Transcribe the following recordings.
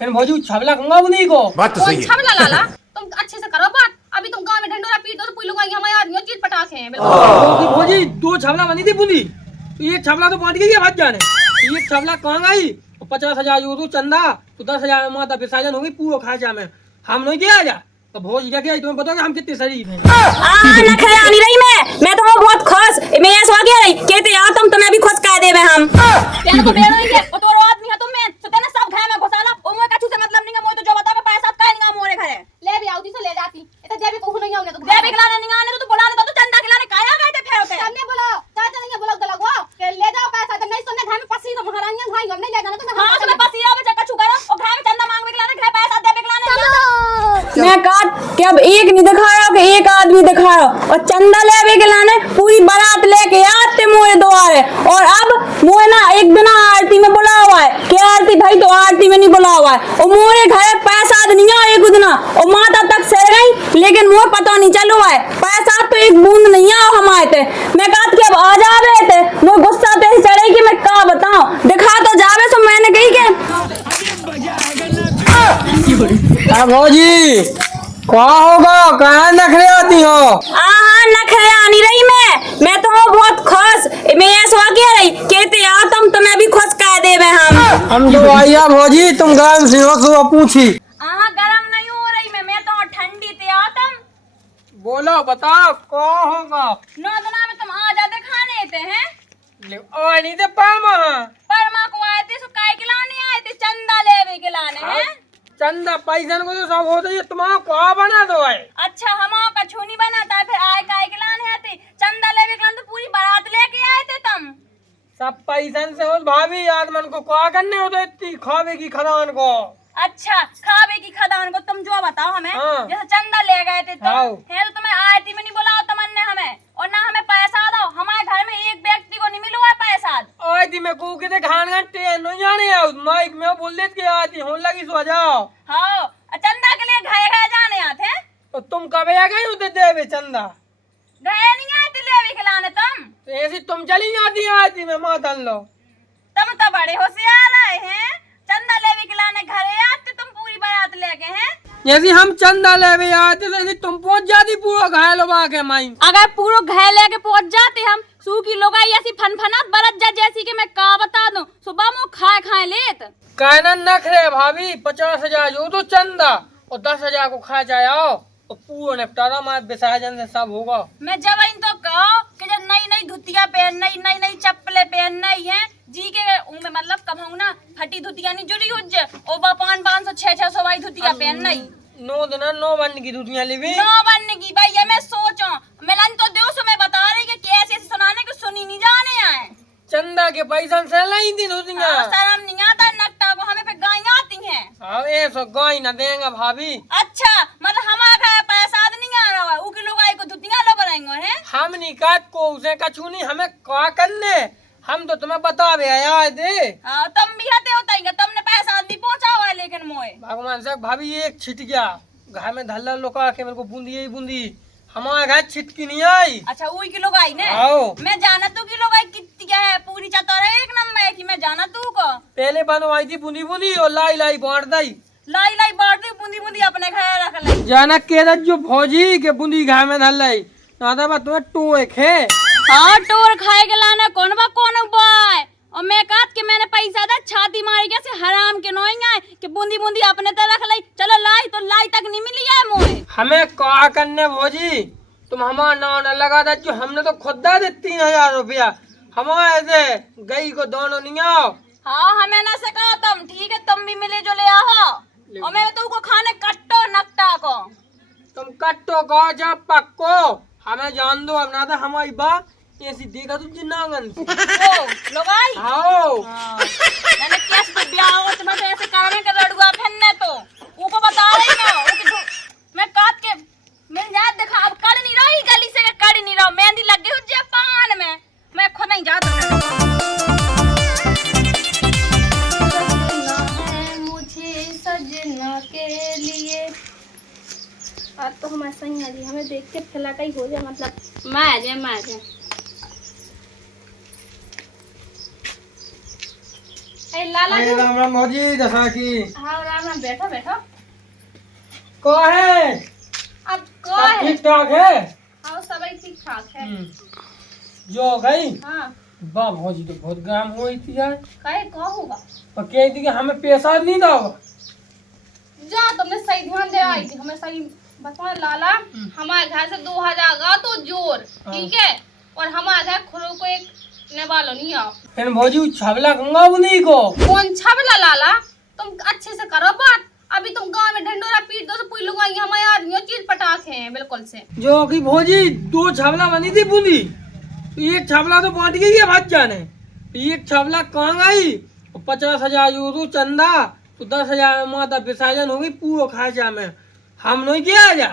फिर भौजी छबला कहूंगा नहीं को बात तो सही है। छबला लाला तुम अच्छे से करो बात। अभी तुम गांव में ढंडोरा पीट दो तो पुई लोग हमारे आदमियों चीज पटाखे हैं क्योंकि भौजी 2 छबला बनी थी बूंदी, ये छबला तो पहुंच गई है भाग जाने। ये छबला कहाँ गई? 50,000 यूरो चंदा तो 10,000 माता विसर्जन होगी पूरा खर्चा में हम नहीं किया जा। तो भौजी क्या किया तुम्हें पता है हम कितने शरीफ हैं। नखरे आनी रही मैं तो हूँ बहुत खुश। मैं ऐसा हो गया रही कहते यार तुम मैं भी खुश कह दे हम तेरे को बेड़ नहीं है ओ तोरो आदमी है तुम मैं तो तेने सब घर में घुसाला ओ मोए कछु से मतलब नहीं है मोए तो जो बताओ पैसा का नहीं मोरे घर ले भी आउती से ले जाती ए तो देवी को नहीं आउने तो देवी खिलाने नहीं आने तो बुलाने तो चंदा खिलाने काया गए थे फिर होते हमने बोला चाचा नहीं बोला तो लगवा के ले जाओ पैसा तो नहीं सुनने घर में पसी तो महारानियां भाई हम नहीं ले जाना तो हां तुम्हें पसीरा में कछु करो और घर में चंदा मांग के लाने घर पैसा दे के लाने मैं कहा कि अब एक नहीं दिखा रहा कि एक आदमी दिखा रहा और चंदा ले के लाने पूरी बारात लेके आते मोरे द्वारे। और अब मोए ना एक बिना आरती में बुला हुआ है कि आरती भाई तो आरती में नहीं बुला हुआ है और मोरे घर पैसा नहीं आए एक दिन और माता तक सर गई लेकिन मोए पता नहीं चलो है पैसा तो एक बूंद नहीं आओ हमारे थे। मैं कहा कि अब आ जावे थे मोए गुस्सा ते चढ़े कि मैं क्या बताऊं दिखा तो जावे सो मैंने कही के भौजी क्या होगा कहाँ नखरे आती हो? हाँ नखरे आनी रही मैं तो हूँ बहुत खुश। मैं ऐसा क्या रही कहते यार तुम्हें भी खुश कह दे हम तो आइया भौजी तुम गरम सी हो सुबह पूछी। गरम नहीं हो रही मैं तो ठंडी थे तुम बोलो बताओ क्या होगा? 9 दिना में तुम आ जाते खाने थे हैं नहीं थे परमा को आए थे सो काय के लाने आए थे चंदा लेवे के लाने हैं चंदा पैसा को तो सब होता है तुम्हारा क्या बना दो है। अच्छा हमारा कछु नहीं बनाता फिर आए काय के लाने आते चंदा लेवे के लाने तो पूरी बारात लेके आए थे तुम सब पैसा से हो भाभी आदमन को क्या करने होते इतनी खावे की खदान को। अच्छा खावे की खदान को तुम जो बताओ हमें जैसे चंदा ले गए थे तुम तो तुम्हें आरती में नहीं बुलाओ तमन्ने हमें और ना हमें पैसा दो हमारे घर में एक व्यक्ति को नहीं मिला है पैसा आरती में को के खान घंटे नहीं जाने माइक में बोल देते कि आरती होने लगी सो जाओ। हाँ चंदा के लिए घर घर जाने आते तो तुम कब आ गई होते देवे चंदा गए नहीं आते लेवे खिलाने तुम तो ऐसी तुम चली जाती आरती में मातन लो तुम तो बड़े होशियार आए हैं चंदा लेवे खिलाने घरे आते तुम पूरी बारात लेके हैं जैसे हम चंदा लेवे आते तो तुम पहुंच जाती पूरा घायल होगा के माई। अगर पूरा घायल लेके पहुंच जाते हम सूखी लोगाई ऐसी फनफनात बरत जा जैसी कि मैं का बता दूं सुबह में खाए लेत कहना नखरे भाभी 50,000 जो तो चंदा और 10,000 को खा जाए आओ और पूरा निपटारा मार विसर्जन से सब होगा। मैं जब इन तो कहो कि जब नई धुतिया पहन नई चप्पलें पहन है जी के में मतलब कहूँ ना फटी धुतिया नहीं जुड़ी हुज और 500 600 वाली धुतिया पहन 9 दिन 9 बन की धुतिया लेवी 9 बनने की भैया मैं सोचो मिलन तो दो सो मैं बता रही कि कैसे सुनाने को सुनी नहीं जाने आए चंदा के पैसा से लाई थी धुतिया शर्म नहीं आता नकटा को हमें पे गाय आती हैं ऐसा गाय न देंगे भाभी। अच्छा मतलब हमारा पैसा नहीं आ रहा है उकी लोग आई को धुतिया लो बनाएंगे हैं हम नहीं काट को उसे कछु नहीं हमें क्या करने हम तो तुम्हें बता याद दे तुम भी हते होता है तुमने पैसा नहीं पहुंचा हुआ है लेकिन मोए भगवान साहब भाभी एक छिट गया घर में धल्ला लोका के मेरे को बूंदी यही बूंदी हमारे घर छिटकी नहीं आई। अच्छा वही की लोग आई ने मैं जाना तू की लोग आई कितनी क्या है पूरी चतुर है एक नंबर है कि मैं जाना तू को पहले बनवाई थी बूंदी बूंदी और लाई बांट दी लाई बांट दी बूंदी अपने घर रख ली जाना के जो फौजी के बूंदी घर में धल लाई ना तुम्हें टोए खे हाँ टोर खाए के लाना कौन बाय और मैं कहत कि मैंने पैसा दे छाती मारी गया से हराम के नोई आए कि बूंदी अपने तरह रख लाई चलो लाई तक नहीं मिली है मोए हमें क्या करने भौजी तुम हमारा नाम न लगा दे जो हमने तो खुद दे 3,000 रुपया हमारे से गई को दोनों नहीं आओ। हाँ हमें ना सका तुम ठीक है तुम भी मिले जो ले आओ और मैं तुमको खाने कट्टो नकटा को तुम कट्टो को जब पक्को हमें जान दो अब ना था हमारी बात ऐसी देखा तुम जिन्नांगन लोग आई मैंने कैसे तो ब्याह हो तुम्हें तो ऐसे काम कर लड़ुआ फन्ने तो ऊको बता रही मैं काट के मिल जाए देखा अब कड़ नहीं रही गली से कड़ नहीं रहा मेहंदी लग गई हुज्जे पान में मैं खुद नहीं जाता मुझे सजना के लिए आज तो हम ऐसा ही है हमें देख के फैलाटा ही हो जाए मतलब मैं लाला अरे जी राम राम भौजी दशा की हाँ राम राम बैठो बैठो को है अब सब कौन है ठीक ठाक है। हाँ सब ठीक ठाक है जो गई हाँ वाह भौजी तो बहुत गरम हुई थी यार। कहे कहो होगा और कह थी कि हमें पैसा नहीं दो। जा तुमने सही ध्यान दे आई थी हमें सही बताओ लाला हमारे घर से 2000 गा तो जोर ठीक है और हमारे घर खुरो को एक ने वालो नहीं आओ फिर भौजी वो छबला गंगा नहीं को कौन छबला लाला तुम अच्छे से करो बात अभी तुम गांव में ढंडोरा पीट दो तो पूरी लोग आई हमारे आदमियों चीज पटाखे हैं बिल्कुल से जो कि भौजी 2 छबला बनी थी बूंदी एक छबला तो बांट गई है भाग्या ने। एक छबला कहाँ गई 50,000 यूरो चंदा तो 10,000 माता विसर्जन होगी पूरा खर्चा में हम नहीं किया जा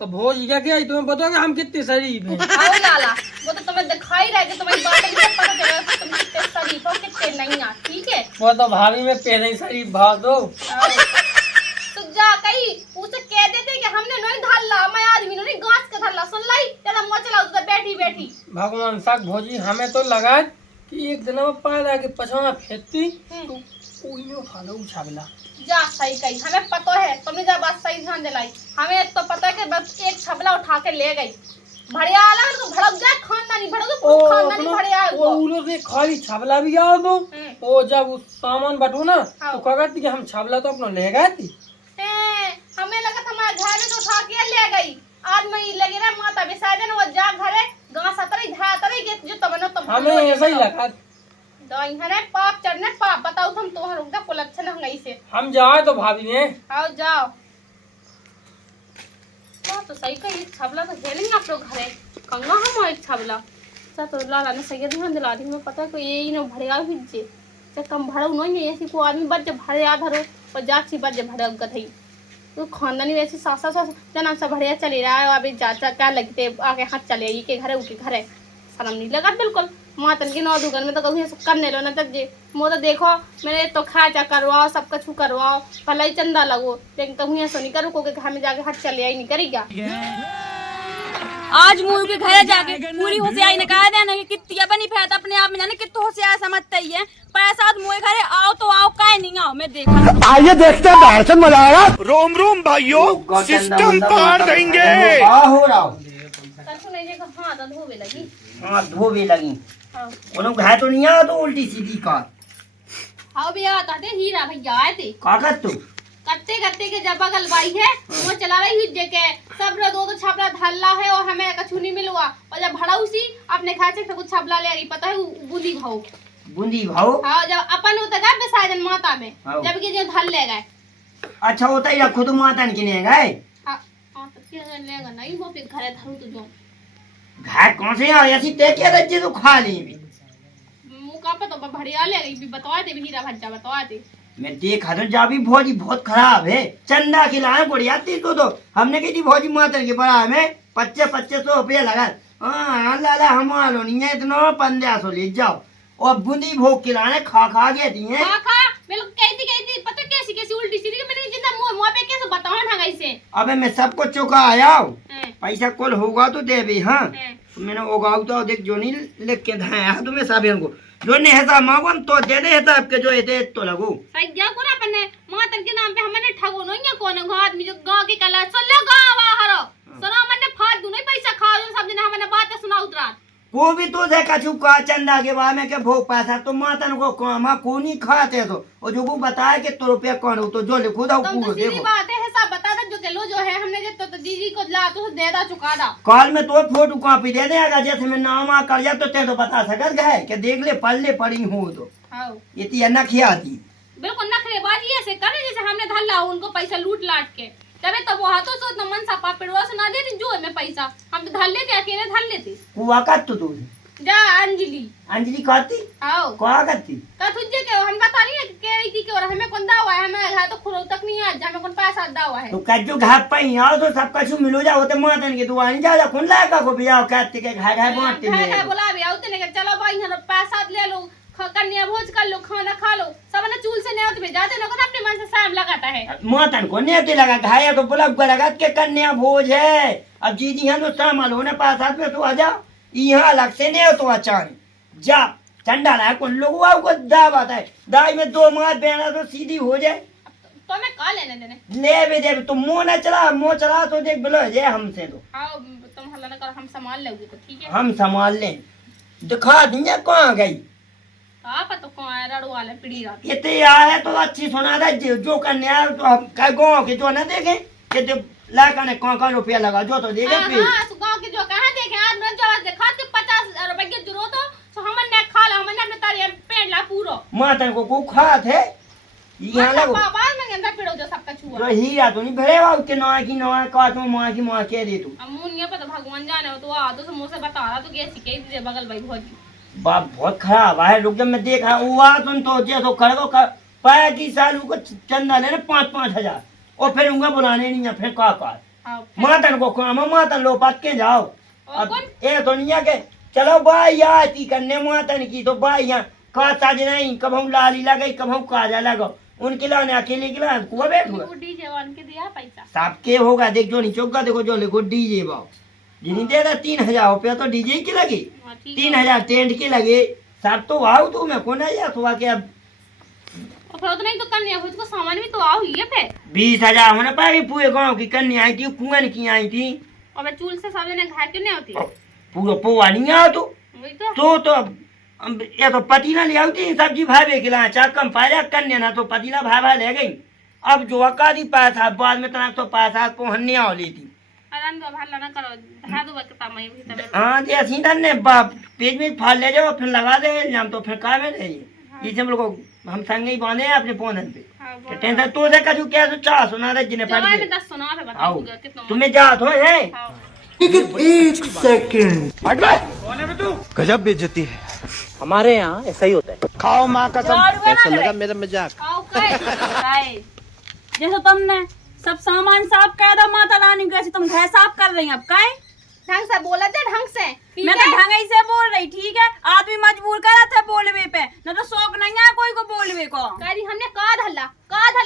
तो भोज क्या किया तुम्हें बताओ कि हम कितने शरीफ हैं। आओ लाला वो तो तुम्हें दिखाई रहा है कि तुम्हारी बातें मुझे पता चला कि तुम कितने शरीफ हो कितने नहीं आ ठीक है वो तो भाभी में पहले ही शरीफ भाग दो। आओ। तो जा कहीं उसे कह देते कि हमने नहीं धल्ला मैं आदमी नहीं गांस का धल्ला सुन लाई तेरा मुंह चला उधर बैठी बैठी भगवान साख भौजी हमें तो लगा कि एक दिन में पाला के पछवा फेंकती तो कोई नहीं उठा लो छबला। जा सही कही हमें पता है तुमने जब बात सही ध्यान दिलाई हमें तो पता है कि बस एक छबला उठा के ले गई भड़िया वाला तो भड़क जाए खानदानी भड़क तो खानदानी भड़िया वो उलो से खाली छबला भी यार दो वो जब उस सामान बटो ना तो क्या करती कि हम छबला तो अपना ले गए थी। हमें लगा था हमारे घर में तो उठा के ले गई आज मैं लगे ना माता विसर्जन वो जा घरे गांव सतरी धा तरी के जो तुमने तुम हमें ऐसा ही लगा दई हने पाप चढ़ने पाप बताओ तुम तोहर रुक कुल अच्छा न गई से हम जाए तो भाभी ने आओ जाओ तो सही कही छबला तो हेलिंग ना अपने घरे कंगा हम एक छबला सा तो लाला ने सही ध्यान दिला दी मैं पता को यही न भड़िया हिजे से कम भड़ो नहीं है ऐसी को आदमी बच्चे भड़िया धरो और जाची बच्चे भड़क गथई तो खानदानी वैसे सासा सास जना सब भड़िया चले रहा है अभी चाचा क्या लगते आके हाथ चले ये के घरे उके घरे शर्म नहीं लगा बिल्कुल मातन के नौ दुकान में तो कभी सब करने लो ना तब जे मो तो देखो मैंने तो खाचा करवाओ सब कुछ करवाओ भला ही चंदा लगो लेकिन कभी ऐसा नहीं करो को हमें जाके हाथ चले आई नहीं करेगा आज मुँह के घर जाके पूरी होशियारी ने कहा देना कि कितनी बनी फैत अपने आप में जाने कितने होशियार समझते ही है पैसा मुँह घरे आओ तो आओ काहे नहीं आओ मैं देखा आइए देखते हैं दर्शन मजा आएगा। रोम रोम भाइयों सिस्टम पार देंगे। हो रहा तरसु नहीं देखो हाँ तो धोबे लगी हाँ धोबे लगी हाँ उन्होंने घाय तो नहीं आ तो उल्टी सीधी का हाँ भैया ताते हीरा भैया आए थे कागज तो करते करते के जब बगल बाई है वो चला रही हुई देखे सब रो दो छापला धल्ला है और हमें कछु नहीं मिलवा और जब भड़ाउसी अपने खाए से कुछ छापला ले रही पता है बूंदी भाव बूंदी भाव। हाँ जब अपन होता गए विसर्जन माता में हाँ। जब कि जो धल ले गए अच्छा होता ही खुद माता के लिए गए हाँ हाँ तो फिर लेगा नहीं वो फिर घरे धरू तो जो घाय कौन से आ ऐसी टेके रज्जे तो खा ली मुँह का पे तो बढ़िया ले गई भी बतवा दे हीरा भज्जा बतवा दे मैं देखा तो जाबी भौजी बहुत खराब है चंदा खिलाए बढ़िया थी तो हमने कही थी भौजी माता के बड़ा में 2500 रुपया लगा हाँ लाला हमारो नहीं है इतना 1500 ले जाओ और बूंदी भोग खिलाने खा खा गए थी हैं। खा खा मैं लोग कहती पता कैसी कैसी उल्टी सीधी मैंने जितना मुँह पे कैसे बताओ ना कैसे अबे मैं सबको चुका आया पैसा कुल होगा तो दे भी। हाँ मैंने उगाऊ तो देख जो नहीं लिख के धाया तो मैं सब इनको जो नहीं हिसाब मांगो हम तो दे दे हिसाब के जो है तो लगू सही क्या को ना अपने मातन के नाम पे हमने ठगो नहीं है कौन आदमी जो गांव के कला सुन लो गांव हरो सुना मैंने फाड़ दूं नहीं पैसा खाओ जो सब दिन हमने बातें सुना उतरा को भी तो देखा चुका चंदा के बाद में के भोग पैसा तो मातन को काम को नहीं खाते तो और जो वो बताया कि तो रुपया कौन हो तो जो लिखो दो तो सीधी बात है हिसाब बता दो जो किलो जो है हमने जो तो दीदी को ला तो दे दा चुका दा कॉल में तो फोटो कॉपी दे देगा जैसे मैं नाम आ कर जा तो ते तो बता सकत गए कि देख ले पल्ले पड़ी हूँ तो हाँ ये तो न खियाती बिल्कुल नखरेबाजी ऐसे करे जैसे हमने धल्ला उनको पैसा लूट लाट के तबे तो वो हाथों से मन सा पापड़वा सुना दे जो है मैं पैसा हम तो धल लेते अकेले धल लेते हुआ कर तू जा अंजलि अंजलि कहती आओ कहा करती का तुझे के हम बता रही है कह रही थी कि और हमें कौन दावा है हमें घर तो खुरो तक नहीं आज हमें कौन पैसा दावा है तो कज्जू घाट पाई आओ तो सब कछु मिलो जाओ तो मातन की दुआ नहीं जा खुन लागा को भी आओ कहते के घाय घाय बांटते है है बोला भी आओ तने के चलो भाई हम पैसा ले लो कन्या भोज कर लो खाना खा लो सब ने चूल से नेवत में जाते ना अपने मन से शाम लगाता है मातन को नेवती लगा घाया तो बोला लगा के कन्या भोज है अब जी जी हम तो सामान होने पास हाथ में तो आ जाओ यहाँ अलग से नहीं हो तो अचानक जा चंदा लाया कौन लोग आओ को दा बात है दाई में 2 मार बेना तो सीधी हो जाए तो मैं का लेने देने ले बे दे तो मुंह न चला मुंह चला तो देख बिलो जाए हमसे तो हाँ तुम हल्ला न कर हम संभाल लेंगे तो ठीक है हम संभाल लें दिखा दिया कहाँ गई हाँ पता कौन है रड़ू वाले पीढ़ी रात इतने आए तो अच्छी सुना था जो करने आए तो हम गाँव के जो न देखे कि लाका ने कौन रुपया लगा जो तो देखे हाँ गाँव के जो कहाँ देखे आज मैं जो देखा कि 50 रुपए की जरूरत हो तो हमने खा ला हमने अपने तारी पेड़ ला पूरा माता को खा थे यहाँ लगो बाबा में गंदा पेड़ो जो सबका छुआ तो हीरा तो नहीं भरे बाबू के नवा की नवा का तो माँ कह दे तू अब मुनिया पर तो भगवान जाने हो तो आ तो मुँह से बता रहा तो कैसी कह दीजिए बगल भाई भौजी बाप बहुत खराब है रुक जब मैं देखा हुआ तुम तो जैसो खड़ो पाया की साल को चंदा लेना 5-5 हजार और फिर उनका बुलाने नहीं है फिर का मातन को काम मातन लो पक के जाओ अब ये तो नहीं है के चलो भाई आती करने मातन की तो भाई यहाँ का साज नहीं कब हम लाली लगे कब हम काजा लगो उनके लाने अकेले के लाने कुआ बैठ हुआ डीजे वान के दिया पैसा सबके होगा देख जो नहीं चौका देखो जो लिखो डीजे बाओ जिन्हें दे रहा 3,000 रुपया तो डीजे की लगी 3,000 टेंट के लगे सब तो आओ तू मैं कौन है सुबह के अब फिर उतना ही तो कन्या हो सामान भी तो आओ ही है फिर 20,000 होने पाएगी पूरे गांव की कन्या आई थी कुआन की आई थी और मैं चूल से सब ने घाट क्यों नहीं होती पूरा पोवा नहीं आओ तू वही तो ये तो पतीला ले आई थी सब्जी भावे के ला चाक कम पाया कन्या ना तो पतीला भावा ले गई अब जो अकादी पैसा बाद में तना तो पैसा पहुंचने आ ली थी अरन दो भाला ना करो धा दो बकता मैं भी तब हाँ जी ऐसी ने बाप पेज में फाल ले जाओ फिर लगा दे हम तो फिर का में ले इसे हम लोग हम संग ही बांधे अपने पौधन पे टेंशन तो से कछु क्या तो चाह सुना दे जिने पड़ जवाब में 10 सुना है बताऊंगा कितना तुम्हें जा तो है गजब बेइज्जती है। हमारे यहाँ ऐसा ही होता है। खाओ माँ कसम। कैसा लगा मेरा मजाक? आओ काय जैसे तुमने सब सामान साफ कर दो माता रानी कैसे तुम घर साफ कर रही हैं अब काय ढंग से बोला दे ढंग से मैं तो ढंग ही से बोल रही ठीक है आदमी मजबूर करा था बोलवे पे न तो शौक नहीं है कोई को बोलवे को गाड़ी हमने का धल्ला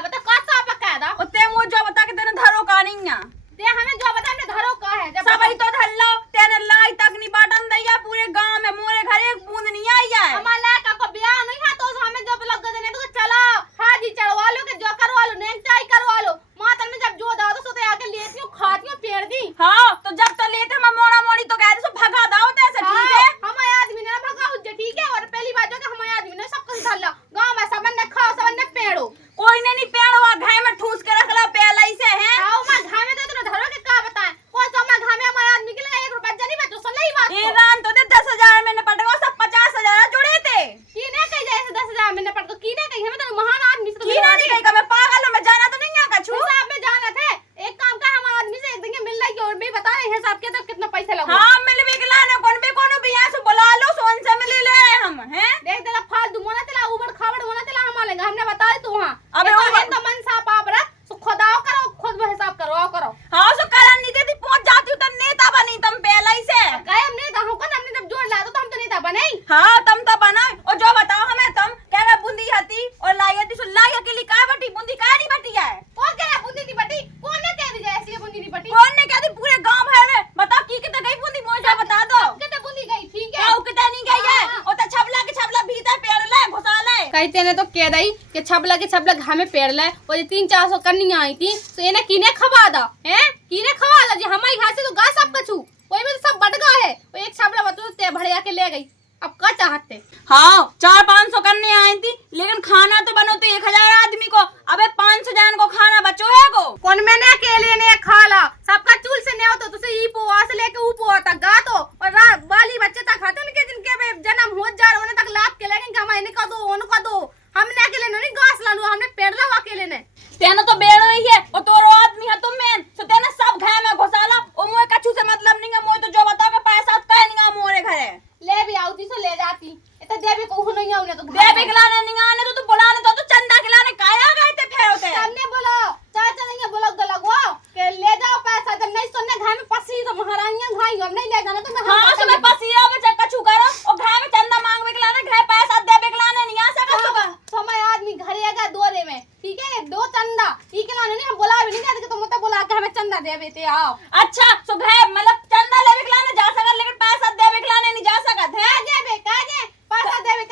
बता का साफ का दा उते मुझे जो बता के तेरे धरो का नहीं है ते हमें जो बता हमने धरो का है जब सब ही तो धल्ला तेरे लाई तक नहीं बाटन दैया पूरे गांव में मोरे घर एक बूंद नहीं आई है हमारा का को ब्याह नहीं है तो हमें जब लग देने तो चलो हाजी चढ़वा लो के जो करवा लो नेक चाय करवा लो मातन में जब जो दाओ तो सोते आके लेती हूं खाती हूं पेड़ दी हां तो जब तो लेते हम मोड़ा मोड़ी तो कह दे सो भगा दाओ तैसे ठीक है हमारे आदमी ने भगा हुज्जे ठीक है और पहली बात जो कि हमारे आदमी ने सब कुछ धल्ला गांव में सबन ने खाओ सबन ने पेड़ो कोई ने नहीं पेड़ हुआ घाय में ठूस के रखला पहले ही से है आओ मैं घाम में तो धरो के का बताएं कौन सा मैं घाम में हमारे आदमी के लिए 1 रुपया जनी बचो सुन ले बात ये रान तो दे 10,000 में निपट गो सब 50,000 जुड़े थे कीने कह जैसे 10,000 में निपट तो कीने कही हमें तो महान आदमी से की ना नहीं कहीं का मैं पागल हूं मैं जाना तो नहीं आका छू हिसाब में जाना थे एक काम का हमारे आदमी से एक दिन मिल रही और भी बता रहे हिसाब के तो कितना पैसा लगो हां मिलवे के लाने कौन भी यहां से बुला लो सोन से मिल ले हम हैं देख तेरा फालतू मोना तेरा उबड़ खाबड़ मोना तेरा हम लेंगे हमने बता दी तू वहां अबे अबे तो मन साफ आप रख सो खुदाओ करो खुद वो हिसाब करो हां सो करन नहीं देती पहुंच जाती हूं तो नेता बनी तुम पहले ही से काहे हमने कहा को हमने जब जोड़ लाया तो हम तो नेता बने हां तुम तो बना और जो बताओ हमें तुम कह रहा बूंदी हती और लाई हती सो लाई अकेली का बटी बूंदी का नहीं बटी है कौन कह रहा बूंदी नहीं बटी कौन ने कह दी ऐसी बूंदी नहीं बटी कौन ने कह दी पूरे गांव भर में बताओ की कितने गई बूंदी मुझे बता दो कितने बूंदी गई ठीक है क्या कितने नहीं गई है और तो छबला के छबला भीतर पेड़ ले घुसा ले कहते ने तो कह दई कि छबला के छबला घा में पेड़ ले और ये 300-400 करनी आई थी तो ये कीने खवा दा हैं कीने खवा दा जी हमारी घास से तो गा सब कछु कोई में तो सब बट गए है वो एक छबला बतो ते भड़िया के ले गई अब का चाहते हाँ 400-500 करने आई थी लेकिन खाना तो बनो तो 1,000 आदमी को अबे 500 जन को खाना बचो है को कौन मैंने अकेले ने खा ला सबका चूल से नहीं होता तुसे ई पोआ से लेके ऊ पोआ तक गा तो और बाली बच्चे तक खाते उनके जिनके जन्म हो जा रहे तक लात के लेकिन हम इनका दो उनका दो हमने अकेले नहीं घास लालू हमने पेड़ ला अकेले ने तेने तो बेड़ो ही है और तोरो आदमी है तुम में तो तेने सब घाय में घुसाला और मोए कछु से मतलब नहीं है मोए तो जो बताओ के पैसा काहे नहीं मोरे घरे ले भी आउती सो ले जाती इतना देवी को नहीं आउने तो देवी खिलाने नहीं आने तो बुलाने तो चंदा खिलाने काया गए थे फिर होते हमने बोला चाचा नहीं बोला लगवाओ के ले जाओ पैसा जब नहीं सुनने घर में पसी तो महारानियां घाई हम नहीं ले जाना तो मैं हां सुबह पसीरा में चक्का छू करो और घर में चंदा मांग के खिलाने घर पैसा देवे खिलाने नहीं आ सका सुबह समय आदमी घरे आएगा दोरे में ठीक है 2 चंदा ई के लाने नहीं हम बोला भी नहीं जाते कि तुम मत बोला के हमें चंदा देवे ते आओ अच्छा सो घर मतलब चंदा लेवे खिलाने जा सका लेकिन पैसा देवे खिलाने नहीं जा सकत है देवे का जे पैसा देवे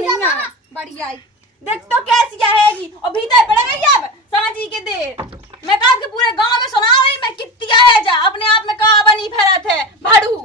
नहीं है बढ़िया देख तो कैसी रहेगी और भीतर पड़ गई अब सांची के देर मैं कहा कि पूरे गांव में सुना रही मैं कितनी है जा अपने आप में कहा बनी फेरत है भाड़ू